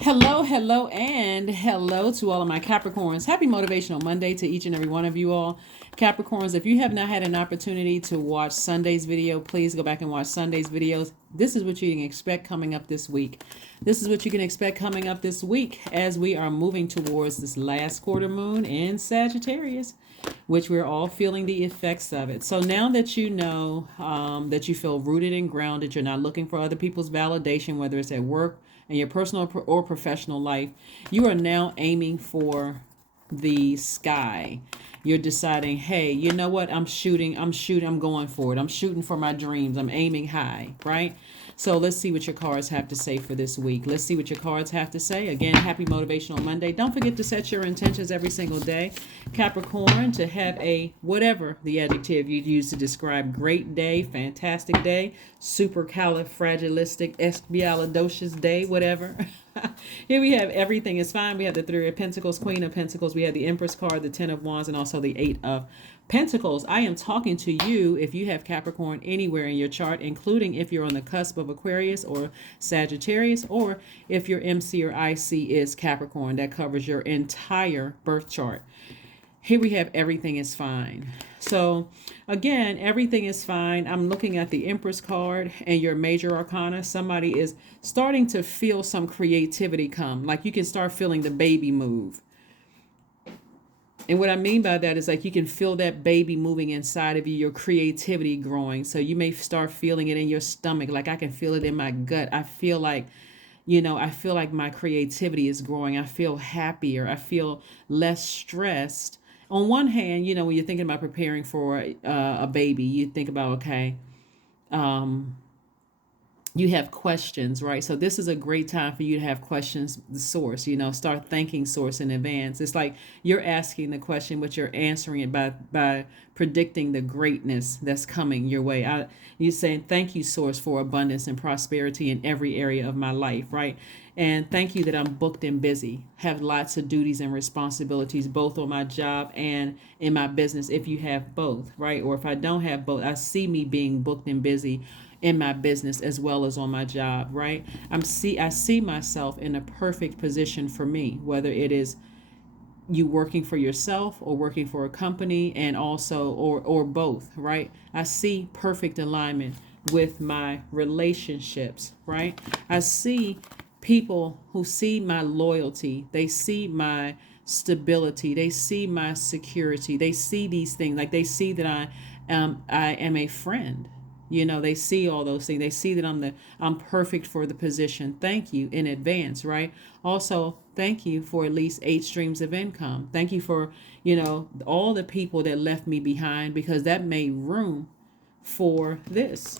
Hello, hello, and hello to all of my Capricorns. Happy Motivational Monday to each and every one of you all. Capricorns, if you have not had an opportunity to watch Sunday's video, please go back and watch Sunday's videos. This is what you can expect coming up this week. This is what you can expect coming up this week as we are moving towards this last quarter moon in Sagittarius, which we're all feeling the effects of it. So now that you know that you feel rooted and grounded, you're not looking for other people's validation, whether it's at work, in your personal or professional life, you are now aiming for the sky. You're deciding, hey, you know what? I'm going for it. I'm shooting for my dreams. I'm aiming high, right? So let's see what your cards have to say for this week. Let's see what your cards have to say. Again, happy Motivational Monday. Don't forget to set your intentions every single day. Capricorn, to have a, whatever the adjective you'd use to describe, great day, fantastic day, supercalifragilisticexpialidocious day, whatever. Here we have everything is fine. We have the Three of Pentacles, Queen of Pentacles. We have the Empress card, the Ten of Wands, and also the Eight of Pentacles. I am talking to you if you have Capricorn anywhere in your chart, including if you're on the cusp of Aquarius or Sagittarius, or if your MC or IC is Capricorn. That covers your entire birth chart. Here we have everything is fine. So again, everything is fine. I'm looking at the Empress card and your major arcana. Somebody is starting to feel some creativity come. Like you can start feeling the baby move. And what I mean by that is like you can feel that baby moving inside of you, your creativity growing. So you may start feeling it in your stomach. Like I can feel it in my gut. I feel like my creativity is growing. I feel happier. I feel less stressed. On one hand, when you're thinking about preparing for a baby, you think about, okay, you have questions, right? So this is a great time for you to have questions, the source, start thanking source in advance. It's like you're asking the question, but you're answering it by predicting the greatness that's coming your way. You're saying, thank you, source, for abundance and prosperity in every area of my life, right? And thank you that I'm booked and busy, have lots of duties and responsibilities, both on my job and in my business, if you have both, right? Or if I don't have both, I see me being booked and busy in my business as well as on my job, right? I see myself in a perfect position for me, whether it is you working for yourself or working for a company, and also or both, right? I see perfect alignment with my relationships, right? I see people who see my loyalty, they see my stability, they see my security, they see these things, like they see that I am a friend. They see all those things. They see that I'm perfect for the position. Thank you in advance, right? Also, thank you for at least 8 streams of income. Thank you for, all the people that left me behind, because that made room for this.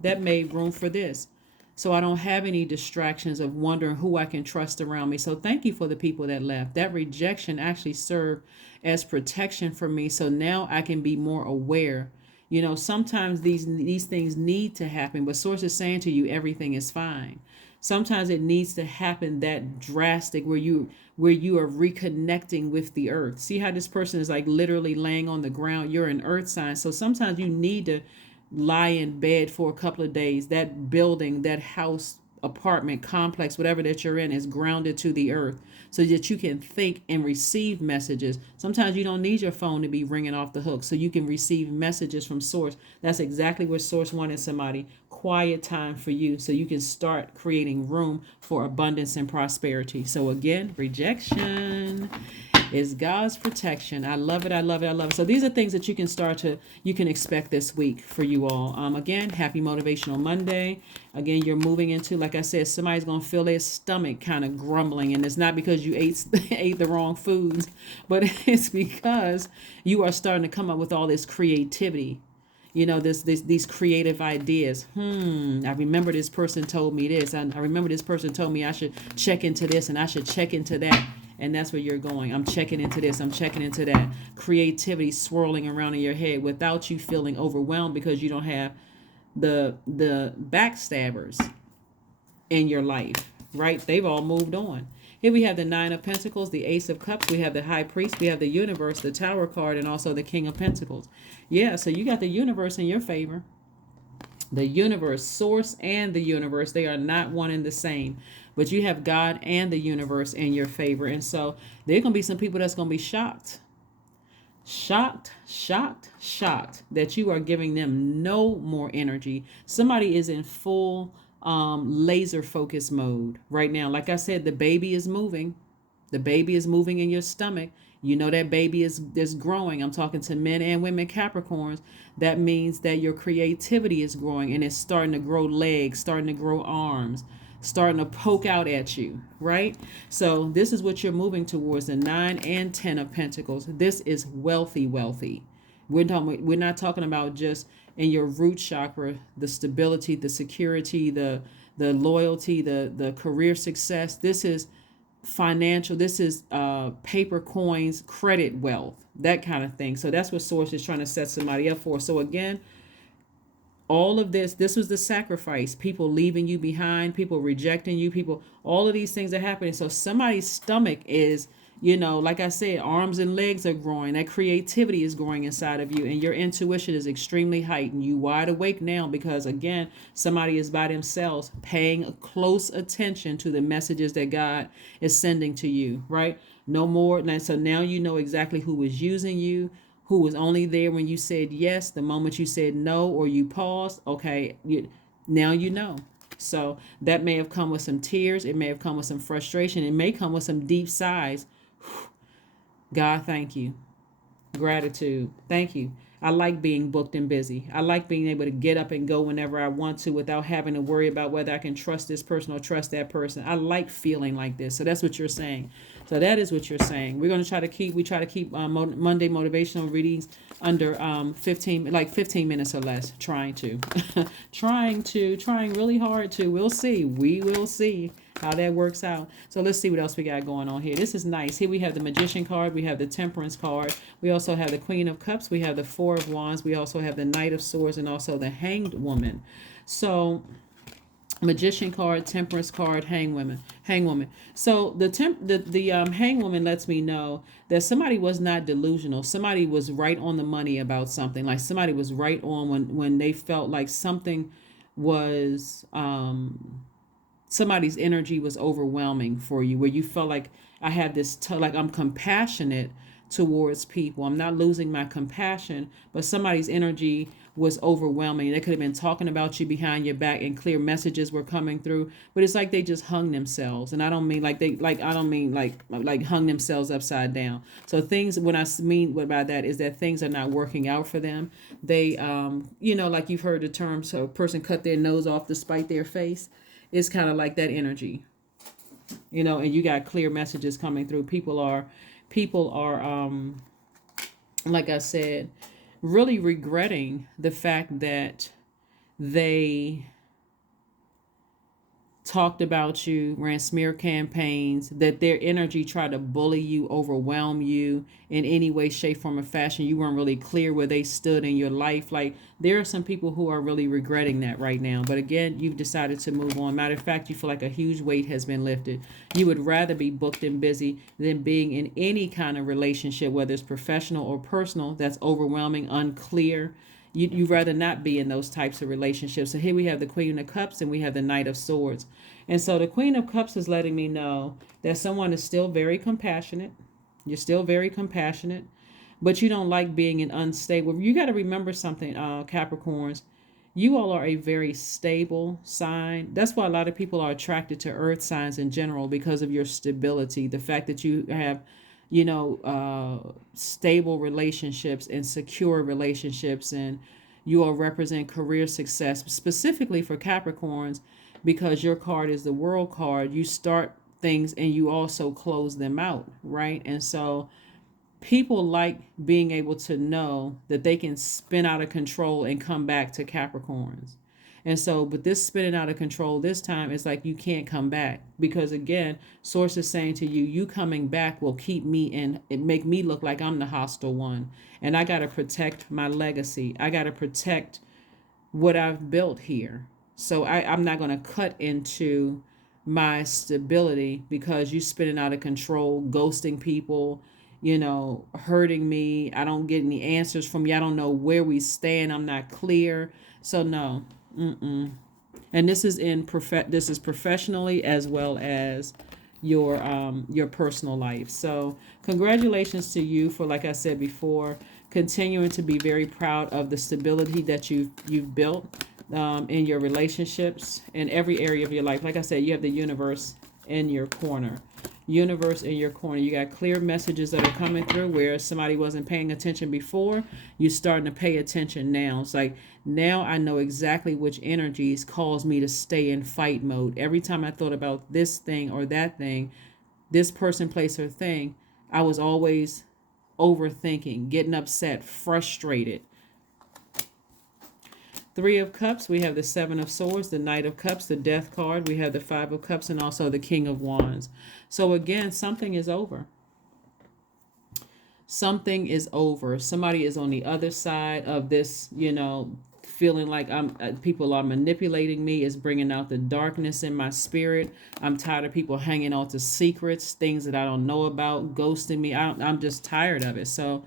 That made room for this. So I don't have any distractions of wondering who I can trust around me. So thank you for the people that left. That rejection actually served as protection for me. So now I can be more aware. Sometimes these things need to happen, but source is saying to you, everything is fine. Sometimes it needs to happen that drastic where you are reconnecting with the earth. See how this person is like literally laying on the ground. You're an earth sign. So sometimes you need to lie in bed for a couple of days. That building, that house, apartment, complex, whatever that you're in, is grounded to the earth so that you can think and receive messages. Sometimes you don't need your phone to be ringing off the hook so you can receive messages from source. That's exactly what source wanted somebody. Quiet time for you so you can start creating room for abundance and prosperity. So again, rejection is God's protection. I love it. I love it. I love it. So these are things that you can expect this week for you all. Again, happy Motivational Monday. Again, you're moving into, like I said, somebody's going to feel their stomach kind of grumbling. And it's not because you ate the wrong foods, but it's because you are starting to come up with all this creativity. These creative ideas. I remember this person told me this. I remember this person told me I should check into this and I should check into that. And that's where you're going. I'm checking into this. I'm checking into that. Creativity swirling around in your head without you feeling overwhelmed because you don't have the backstabbers in your life, right? They've all moved on. Here we have the Nine of Pentacles, the Ace of Cups. We have the High Priest. We have the Universe, the Tower card, and also the King of Pentacles. Yeah, so you got the universe in your favor. The universe, source and the universe, they are not one and the same. but you have God and the universe in your favor. And so there are going to be some people that's going to be shocked that you are giving them no more energy. Somebody is in full laser focus mode right now. Like I said, the baby is moving. The baby is moving in your stomach. You know that baby is growing. I'm talking to men and women Capricorns. That means that your creativity is growing, and it's starting to grow legs, starting to grow arms, starting to poke out at you, right? So this is what you're moving towards, the 9 and 10 of Pentacles. This is wealthy. We're not talking about just in your root chakra, the stability, the security, the loyalty, the career success. This is financial. This is paper coins, credit wealth, that kind of thing. So that's what Source is trying to set somebody up for. So again, all of this was the sacrifice, people leaving you behind, people rejecting you, people, all of these things are happening. So somebody's stomach is, like I said, arms and legs are growing, that creativity is growing inside of you, and your intuition is extremely heightened. You wide awake now because again, somebody is by themselves paying close attention to the messages that God is sending to you, right? No more. So now you know exactly who is using you, who was only there when you said yes. The moment you said no or you paused, okay, now you know. So that may have come with some tears. It may have come with some frustration. It may come with some deep sighs. God, thank you. Gratitude. Thank you. I like being booked and busy. I like being able to get up and go whenever I want to without having to worry about whether I can trust this person or trust that person. I like feeling like this. So that's what you're saying. So that is what you're saying. We're going to try to keep Monday motivational readings under 15 minutes or less. Trying really hard to. We'll see. We will see how that works out. So let's see what else we got going on here. This is nice. Here we have the Magician card. We have the Temperance card. We also have the Queen of Cups. We have the Four of Wands. We also have the Knight of Swords and also the Hanged Woman. So Magician card, Temperance card, Hangwoman. So the Hangwoman lets me know that somebody was not delusional. Somebody was right on the money about something. Like somebody was right on when they felt like something was somebody's energy was overwhelming for you, where you felt like I have this like I'm compassionate towards people. I'm not losing my compassion, but somebody's energy was overwhelming. They could have been talking about you behind your back and clear messages were coming through, but it's like they just hung themselves. And I don't mean like hung themselves upside down. So things, what I mean by that is that things are not working out for them. They like you've heard the term, so a person cut their nose off to spite their face. It's kind of like that energy. And you got clear messages coming through. People are like I said, really regretting the fact that they talked about you, ran smear campaigns, that their energy tried to bully you, overwhelm you in any way, shape, form, or fashion. You weren't really clear where they stood in your life. Like, there are some people who are really regretting that right now. But again, you've decided to move on. Matter of fact, you feel like a huge weight has been lifted. You would rather be booked and busy than being in any kind of relationship, whether it's professional or personal, that's overwhelming, unclear. You'd rather not be in those types of relationships. So here we have the Queen of Cups and we have the Knight of Swords. And so the Queen of Cups is letting me know that someone is still very compassionate. You're still very compassionate, but you don't like being in unstable. You got to remember something, Capricorns. You all are a very stable sign. That's why a lot of people are attracted to earth signs in general, because of your stability. The fact that you have stable relationships and secure relationships, and you all represent career success, specifically for Capricorns, because your card is the World card. You start things and you also close them out, right? And so people like being able to know that they can spin out of control and come back to Capricorns. And so, but this spinning out of control this time, it's like you can't come back, because again, Source is saying to you, you coming back will keep me in, it make me look like I'm the hostile one. And I got to protect my legacy. I got to protect what I've built here. So I'm not going to cut into my stability because you spinning out of control, ghosting people, hurting me. I don't get any answers from you. I don't know where we stand. I'm not clear. So no. And this is this is professionally as well as your personal life. So congratulations to you for, like I said before, continuing to be very proud of the stability that you've built in your relationships in every area of your life. Like I said, you have the universe in your corner. Universe in your corner. You got clear messages that are coming through where somebody wasn't paying attention before. You're starting to pay attention now. It's like, now I know exactly which energies cause me to stay in fight mode. Every time I thought about this thing or that thing, this person, place, or thing, I was always overthinking, getting upset, frustrated. Three of Cups, we have the Seven of Swords, the Knight of Cups, the Death card, we have the Five of Cups, and also the King of Wands. So again, something is over. Something is over. Somebody is on the other side of this, feeling like people are manipulating me, is bringing out the darkness in my spirit. I'm tired of people hanging on to secrets, things that I don't know about, ghosting me. I'm just tired of it. So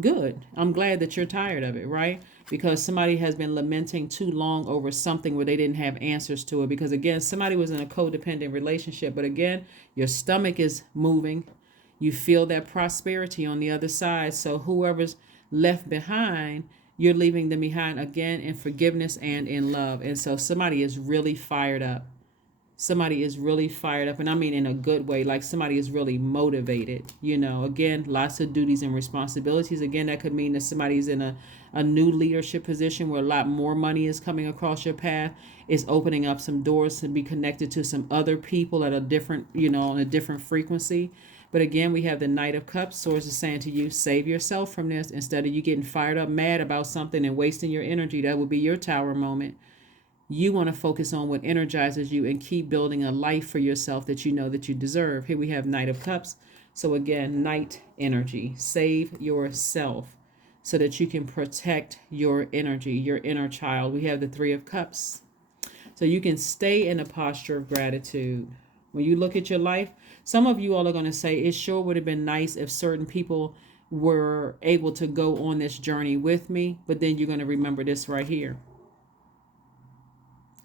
good. I'm glad that you're tired of it, right? Because somebody has been lamenting too long over something where they didn't have answers to it. Because again, somebody was in a codependent relationship, but again, your stomach is moving. You feel that prosperity on the other side. So whoever's left behind, you're leaving them behind again in forgiveness and in love. And so somebody is really fired up. Somebody is really fired up, and I mean in a good way. Like somebody is really motivated. Again, lots of duties and responsibilities. Again, that could mean that somebody's in a new leadership position where a lot more money is coming across your path. It's opening up some doors to be connected to some other people at a different, on a different frequency. But again, we have the Knight of Cups. Swords is saying to you, save yourself from this. Instead of you getting fired up, mad about something and wasting your energy, that would be your tower moment. You want to focus on what energizes you and keep building a life for yourself that you know that you deserve. Here we have Knight of Cups. So again, Knight energy. Save yourself so that you can protect your energy, your inner child. We have the Three of Cups. So you can stay in a posture of gratitude. When you look at your life, some of you all are going to say, it sure would have been nice if certain people were able to go on this journey with me. But then you're going to remember this right here.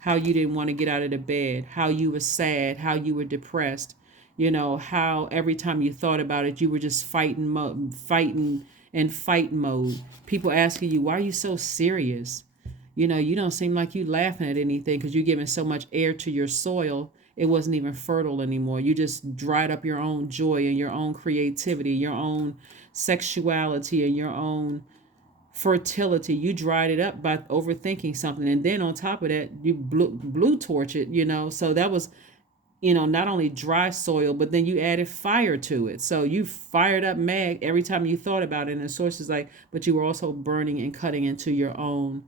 How you didn't want to get out of the bed, how you were sad, how you were depressed, how every time you thought about it, you were just fighting in fight mode. People asking you, why are you so serious? You don't seem like you laughing at anything because you're giving so much air to your soil. It wasn't even fertile anymore. You just dried up your own joy and your own creativity, your own sexuality, and your own fertility. You dried it up by overthinking something, and then on top of that, you blue torch it. So that was, not only dry soil, but then you added fire to it. So you fired up mad every time you thought about it. And the source is like, but you were also burning and cutting into your own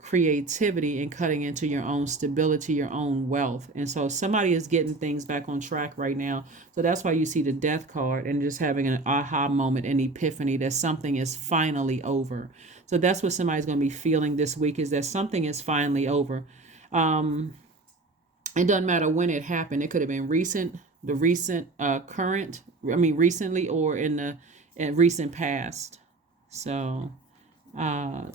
creativity and cutting into your own stability, your own wealth. And so somebody is getting things back on track right now. So that's why you see the Death card and just having an aha moment, an epiphany that something is finally over. So that's what somebody's going to be feeling this week, is that something is finally over. It doesn't matter when it happened. It could have been recently, or in the recent past. So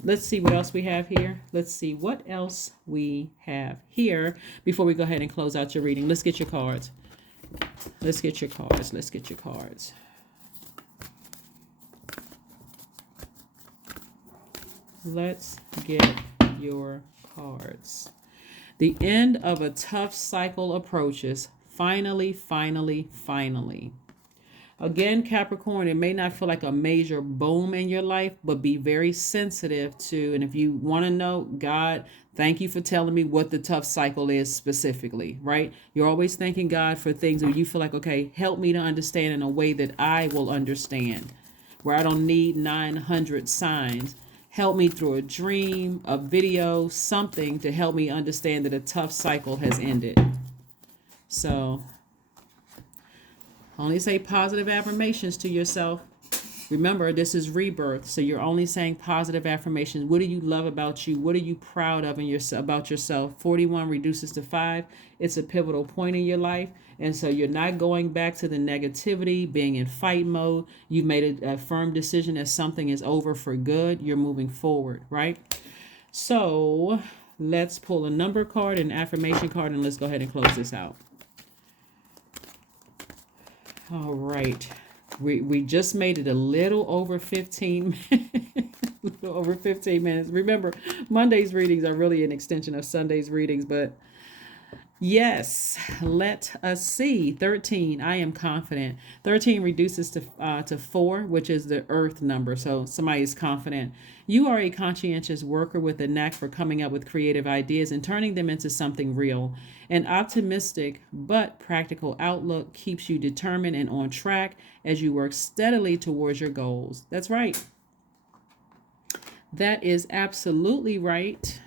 let's see what else we have here. Let's see what else we have here before we go ahead and close out your reading. Let's get your cards. Let's get your cards. Let's get your cards. Let's get your cards. The end of a tough cycle approaches. Finally, finally, finally. Again, Capricorn, it may not feel like a major boom in your life, but be very sensitive to, and if you want to know, God, thank you for telling me what the tough cycle is specifically, right? You're always thanking God for things where you feel like, okay, help me to understand in a way that I will understand, where I don't need 900 signs. Help me through a dream, a video, something to help me understand that a tough cycle has ended. So only say positive affirmations to yourself. Remember, this is rebirth, so you're only saying positive affirmations. What do you love about you? What are you proud of about yourself? 41 reduces to 5. It's a pivotal point in your life, and so you're not going back to the negativity, being in fight mode. You've made a firm decision that something is over for good. You're moving forward, right? So let's pull a number card and affirmation card, and let's go ahead and close this out. All right. We just made it a little over 15 little over 15 minutes. Remember, Monday's readings are really an extension of Sunday's readings, but yes, let us see. 13, I am confident. 13 reduces to 4, which is the earth number. So somebody is confident. You are a conscientious worker with a knack for coming up with creative ideas and turning them into something real. An optimistic but practical outlook keeps you determined and on track as you work steadily towards your goals. That's right. That is absolutely right.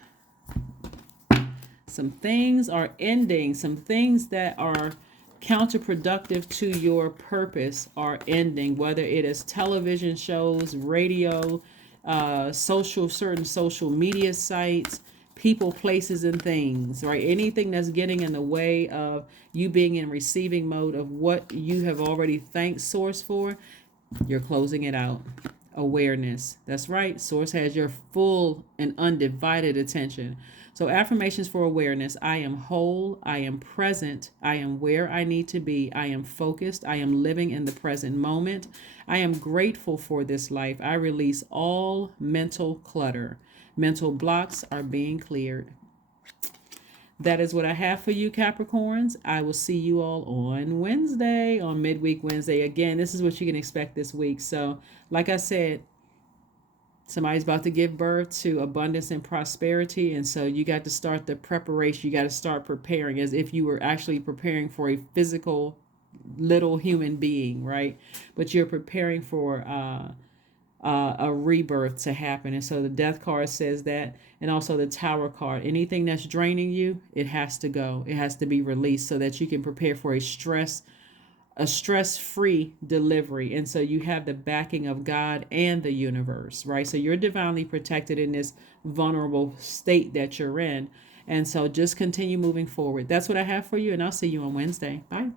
Some things are ending. Some things that are counterproductive to your purpose are ending, whether it is television shows, radio, certain social media sites, people, places, and things, right? Anything that's getting in the way of you being in receiving mode of what you have already thanked Source for, you're closing it out. Awareness. That's right. Source has your full and undivided attention. So affirmations for awareness. I am whole. I am present. I am where I need to be. I am focused. I am living in the present moment. I am grateful for this life. I release all mental clutter. Mental blocks are being cleared. That is what I have for you, Capricorns. I will see you all on Wednesday, on Midweek Wednesday. Again, this is what you can expect this week. So, like I said, somebody's about to give birth to abundance and prosperity. And so you got to start the preparation. You got to start preparing as if you were actually preparing for a physical little human being, right? But you're preparing for a rebirth to happen. And so the death card says that, and also the tower card. Anything that's draining you, it has to go. It has to be released so that you can prepare for a stress-free delivery. And so you have the backing of God and the universe, right? So you're divinely protected in this vulnerable state that you're in. And so just continue moving forward. That's what I have for you, and I'll see you on Wednesday. Bye.